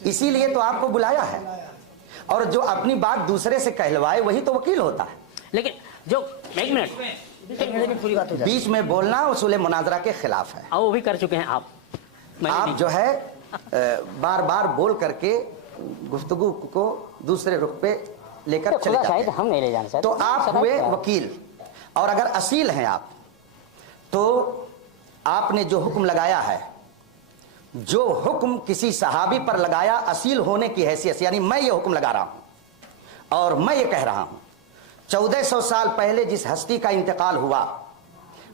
اسی لیے تو آپ کو بلایا ہے, اور جو اپنی بات دوسرے سے کہلوائے وہی تو وکیل ہوتا ہے. لیکن جو ایک منٹ پوری بات ہو جائے, بیچ میں بولنا اصول مناظرہ کے خلاف ہے. وہ بھی کر چکے ہیں آپ. آپ جو ہے بار بار بول کر کے گفتگو کو دوسرے رخ پہ لے کر چلے جاتے ہیں. ہم نہیں لے جانا تو آپ ہوئے وکیل, اور اگر اصیل ہیں آپ تو آپ نے جو حکم لگایا ہے, جو حکم کسی صحابی پر لگایا اصیل ہونے کی حیثیت سے, یعنی میں یہ حکم لگا رہا ہوں اور میں یہ کہہ رہا ہوں 1400 سال پہلے جس ہستی کا انتقال ہوا,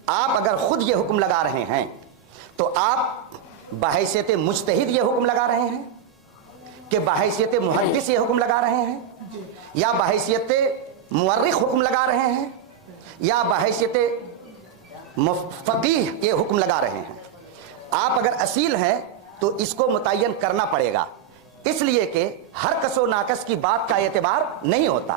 آپ اگر خود یہ حکم لگا رہے ہیں تو آپ بحیثیت مجتہد یہ حکم لگا رہے ہیں کہ بحیثیت محدث یہ حکم لگا رہے ہیں, یا بحیثیت مورخ حکم لگا رہے ہیں, یا بحیثیت فقیہ یہ حکم لگا رہے ہیں. آپ اگر اصیل ہیں تو اس کو متعین کرنا پڑے گا, اس لیے کہ ہر کس و ناقص کی بات کا اعتبار نہیں ہوتا.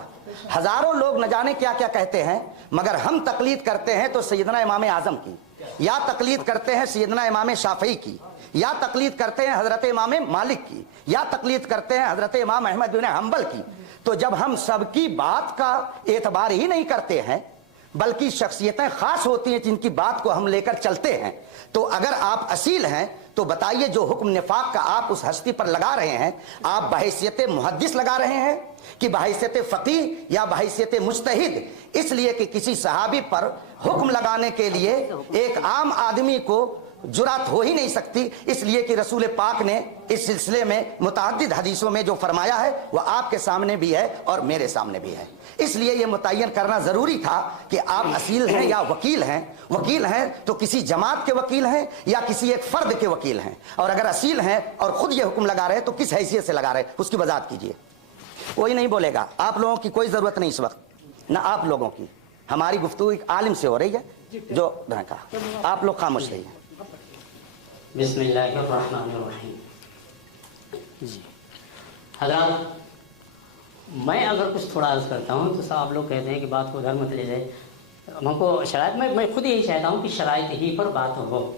ہزاروں لوگ نہ جانے کیا کیا کہتے ہیں, مگر ہم تقلید کرتے ہیں تو سیدنا امام اعظم کی, یا تقلید کرتے ہیں سیدنا امام شافعی کی, یا تقلید کرتے ہیں حضرت امام مالک کی, یا تقلید کرتے ہیں حضرت امام احمد بن حنبل کی. تو جب ہم سب کی بات کا اعتبار ہی نہیں کرتے ہیں بلکہ شخصیتیں خاص ہوتی ہیں جن کی بات کو ہم لے کر چلتے ہیں, تو اگر آپ اصیل ہیں تو بتائیے جو حکم نفاق کا آپ اس ہستی پر لگا رہے ہیں, آپ بحیثیت محدث لگا رہے ہیں کہ بحیثیت فقیہ یا بحیثیت مجتہد؟ اس لیے کہ کسی صحابی پر حکم لگانے کے لیے ایک عام آدمی کو جرات ہو ہی نہیں سکتی, اس لیے کہ رسول پاک نے اس سلسلے میں متعدد حدیثوں میں جو فرمایا ہے وہ آپ کے سامنے بھی ہے اور میرے سامنے بھی ہے. اس لیے یہ متعین کرنا ضروری تھا کہ آپ اصیل ہیں یا وکیل ہیں. وکیل ہیں تو کسی جماعت کے وکیل ہیں یا کسی ایک فرد کے وکیل ہیں, اور اگر اصیل ہیں اور خود یہ حکم لگا رہے تو کس حیثیت سے لگا رہے, اس کی وضاحت کیجیے. کوئی نہیں بولے گا, آپ لوگوں کی کوئی ضرورت نہیں اس وقت, نہ آپ لوگوں کی. ہماری گفتگو ایک عالم سے ہو رہی ہے جو نے کہا, آپ لوگ خاموش رہیے. بسم اللہ الرحمن الرحیم. جی حضرات, میں اگر کچھ تھوڑا عرض کرتا ہوں تو صاحب لوگ کہتے ہیں کہ بات کو ادھر مت لے جائے. ہم کو شرائط میں خود یہی چاہتا ہوں کہ شرائط ہی پر بات ہو.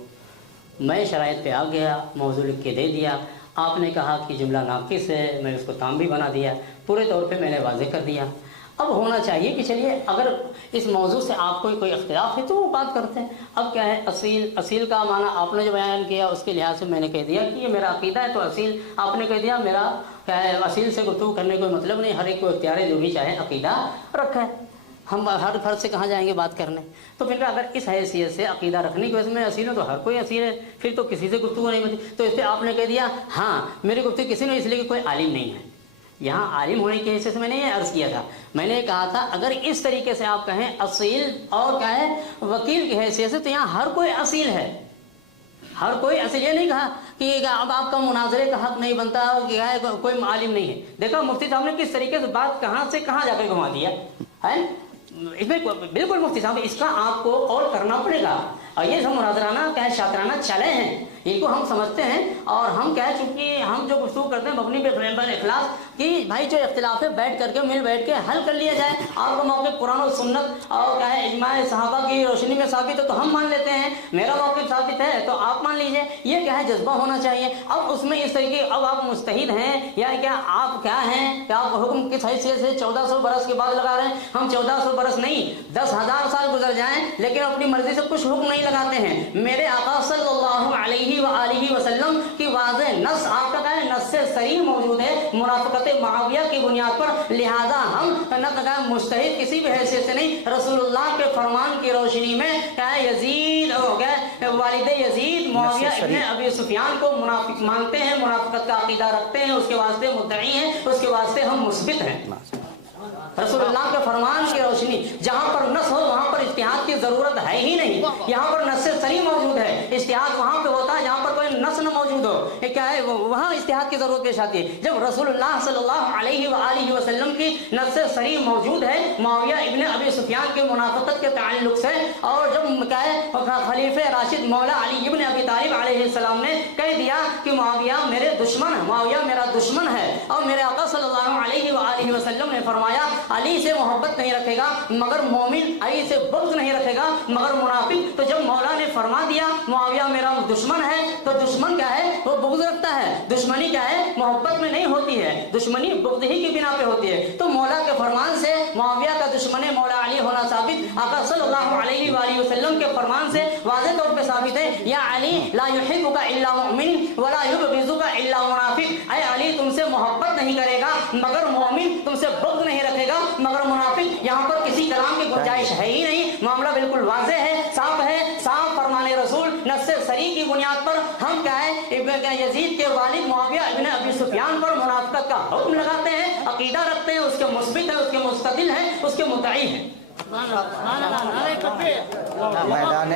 میں شرائط پہ آ گیا, موضوع لکھ کے دے دیا, آپ نے کہا کہ جملہ ناقص ہے, میں اس کو تام بھی بنا دیا, پورے طور پہ میں نے واضح کر دیا. اب ہونا چاہیے کہ چلیے اگر اس موضوع سے آپ کو کوئی اختلاف ہے تو وہ بات کرتے ہیں. اب کیا ہے, اصیل کا معنی آپ نے جو بیان کیا اس کے لحاظ سے میں نے کہہ دیا کہ یہ میرا عقیدہ ہے, تو اصیل آپ نے کہہ دیا میرا کیا ہے, اصیل سے گفتگو کرنے کوئی مطلب نہیں, ہر ایک کو اختیار ہے جو بھی چاہے عقیدہ رکھے. ہم ہر فرد سے کہاں جائیں گے بات کرنے؟ تو پھر اگر اس حیثیت سے عقیدہ رکھنے کی وجہ سے میں اصیل ہوں تو ہر کوئی اصیل ہے, پھر تو کسی سے گفتگو نہیں بنتی. تو اس پہ آپ نے کہہ دیا ہاں میری گفتگو کسی نے, اس لیے کہ کوئی عالم نہیں ہے. یہاں عالم ہونے کی حیثیت سے میں نے یہ عرض کیا تھا, میں نے کہا تھا اگر اس طریقے سے آپ کہیں اصیل اور کیا ہے وکیل کی حیثیت سے, تو یہاں ہر کوئی اصیل ہے, ہر کوئی اصیل. یہ نہیں کہا کہ اب آپ کا مناظرے کا حق نہیں بنتا کہ کوئی عالم نہیں ہے. دیکھو مفتی صاحب نے کس طریقے سے بات کہاں سے کہاں جا کر گھما دیا ہے. اس میں بالکل مفتی صاحب اس کا آپ کو اور کرنا پڑے گا. اور یہ جو مناظرانہ کیا شاطرانہ چلے ہیں ان کو ہم سمجھتے ہیں, اور ہم کیا ہے چونکہ ہم جو گفتگو کرتے ہیں مبنی پر اخلاص کہ بھائی جو اختلاف ہے بیٹھ کر کے مل بیٹھ کے حل کر لیا جائے. آپ کا موقف قرآن و سنت اور کیا ہے اجماع صحابہ کی روشنی میں ثابت ہے تو ہم مان لیتے ہیں, میرا موقف ثابت ہے تو آپ مان لیجیے. یہ کیا ہے جذبہ ہونا چاہیے. اب اس میں اس طریقے اب آپ مجتہد ہیں یا کیا آپ کیا ہیں, کہ آپ حکم کس حیثیت سے 1400 برس کے بعد لگا رہے ہیں. ہم 1400 برس نہیں 10,000 سال گزر جائیں لیکن اپنی مرضی سے کچھ حکم نہیں لگاتے ہیں. میرے آقا صلی اللہ علیہ وآلہ وسلم کی واضح نص آپ کا ہے, نص سے صحیح موجود ہے منافقت معاویہ کی بنیاد پر, لہذا ہم مجتہد کسی بھی حیثیت سے نہیں. رسول اللہ کے فرمان کی روشنی میں کیا ہے یزید والد یزید معاویہ ابن ابی سفیان کو منافق مانتے ہیں, منافقت کا عقیدہ رکھتے ہیں, اس کے واسطے مدعی ہیں, اس کے واسطے ہم مثبت ہیں. رسول اللہ کے فرمان کی روشنی جہاں پر نص ہو وہاں پر اجتہاد کی ضرورت ہے ہی نہیں. یہاں پر نص صریح موجود ہے, اجتہاد وہاں پہ ہوتا ہے جہاں پر کوئی نص نہ موجود ہو. یہ کیا ہے وہاں اجتہاد کی ضرورت پیش آتی ہے. جب رسول اللہ صلی اللہ علیہ وآلہ وسلم کی نص صریح موجود ہے معاویہ ابن ابی سفیان کے منافقت کے تعلق سے, اور جب کیا ہے خلیفہ راشد مولا علی ابن ابی طالب علیہ السلام نے کہہ دیا کہ معاویہ میرے دشمن ہے, معاویہ میرا دشمن ہے, اور میرے آقا صلی اللہ علیہ وآلہ وسلم نے فرمایا علی سے محبت نہیں رکھے گا مگر مومن, علی سے بغض نہیں رکھے گا مگر منافق. تو جب مولا نے فرما دیا معاویہ میرا دشمن ہے تو دشمن کیا ہے وہ بغض رکھتا ہے. دشمنی کیا ہے؟ محبت میں نہیں ہوتی ہے, دشمنی بغض ہی کی بنا پہ ہوتی ہے. تو مولا کے فرمان سے معاویہ کا دشمن مولا علی ہونا ثابت آقا صلی اللہ علیہ وآلہ وسلم کے فرمان سے واضح طور پہ ثابت ہے. یا علی لا یحبک الا مؤمن ولا یبغضک الا منافق. اے علی تم سے محبت نہیں کرے گا مگر مومن, تم سے بغض نہیں رکھے گا مگر منافق. یہاں پر کسی کلام کی گنجائش ہے ہی نہیں, معاملہ بالکل واضح ہے, صاف ہے, صاف فرمان رسول نص صریح کی بنیاد پر ہم کیا ہے یزید کے والد معاویہ ابن ابی سفیان پر منافقت کا حکم لگاتے ہیں, عقیدہ رکھتے ہیں, اس کے مثبت ہے, اس کے مستدل ہیں, اس کے مدعی ہیں. میدان